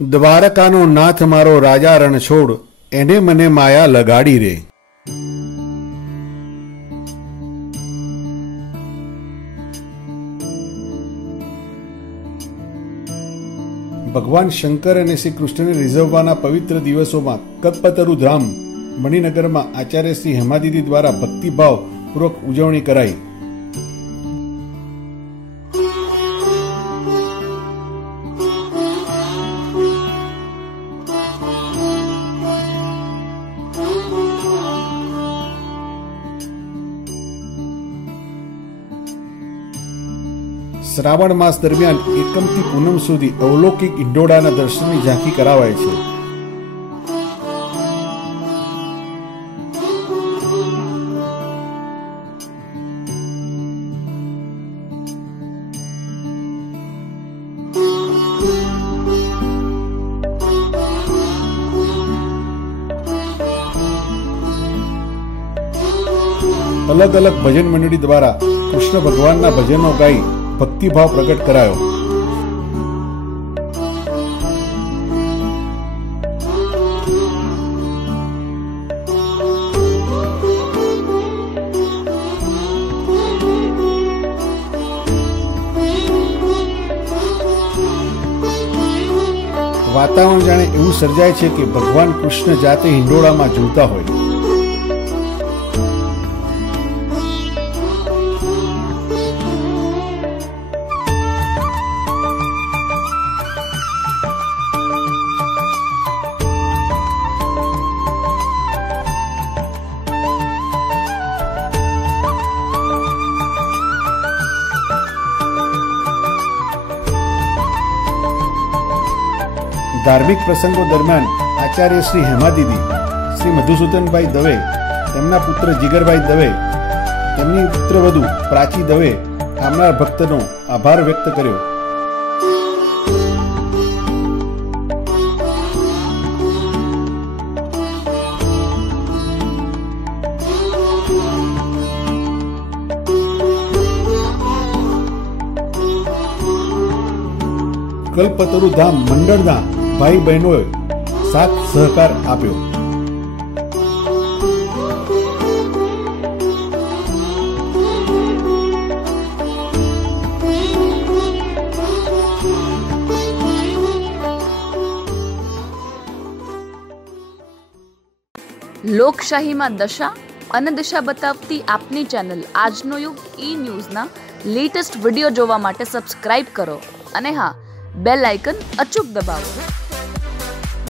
દ્વારકાનો નાથ મારો રાજા રણછોડ, એને મને માયા લગાડી રે. ભગવાન શંકર અને શ્રી કૃષ્ણને રીઝવવાના પવિત્ર દિવસોમાં કલ્પતરુ ધામ મણિનગરમાં આચાર્ય શ્રી હેમાદીદી દ્વારા ભક્તિભાવ પૂર્વક ઉજવણી કરાઈ. શ્રાવણ માસ દરમિયાન એકમથી પૂનમ સુધી અવલૌકિક ઈંડોળાના દર્શનની ઝાંખી કરાવાય છે. અલગ અલગ ભજન મંડળી દ્વારા કૃષ્ણ ભગવાનના ભજનો ગાઈ ભક્તિભાવ પ્રગટ કરાયો. વાતાવરણ જાણે એવું સર્જાય છે કે ભગવાન કૃષ્ણ જાતે હિંડોળામાં ઝૂલતા હોય. ધાર્મિક પ્રસંગો દરમિયાન આચાર્ય શ્રી હેમાદીદી, શ્રી મધુસૂદનભાઈ દવે, તેમના પુત્ર જીગરભાઈ દવે, તેમની પુત્રવધુ પ્રાચી દવે આવનાર ભક્તનો આભાર વ્યક્ત કર્યો. કલ્પતરુ ધામ મંડળના ભાઈ બહેનોએ સાથ સહકાર આપ્યો. લોકશાહીમાં દશા અને દિશા બતાવતી આપની ચેનલ આજનો યુગ ઈ-ન્યૂઝના લેટેસ્ટ વિડીયો જોવા માટે સબસ્ક્રાઇબ કરો અને હા, બેલ આઇકન અચૂક દબાવો.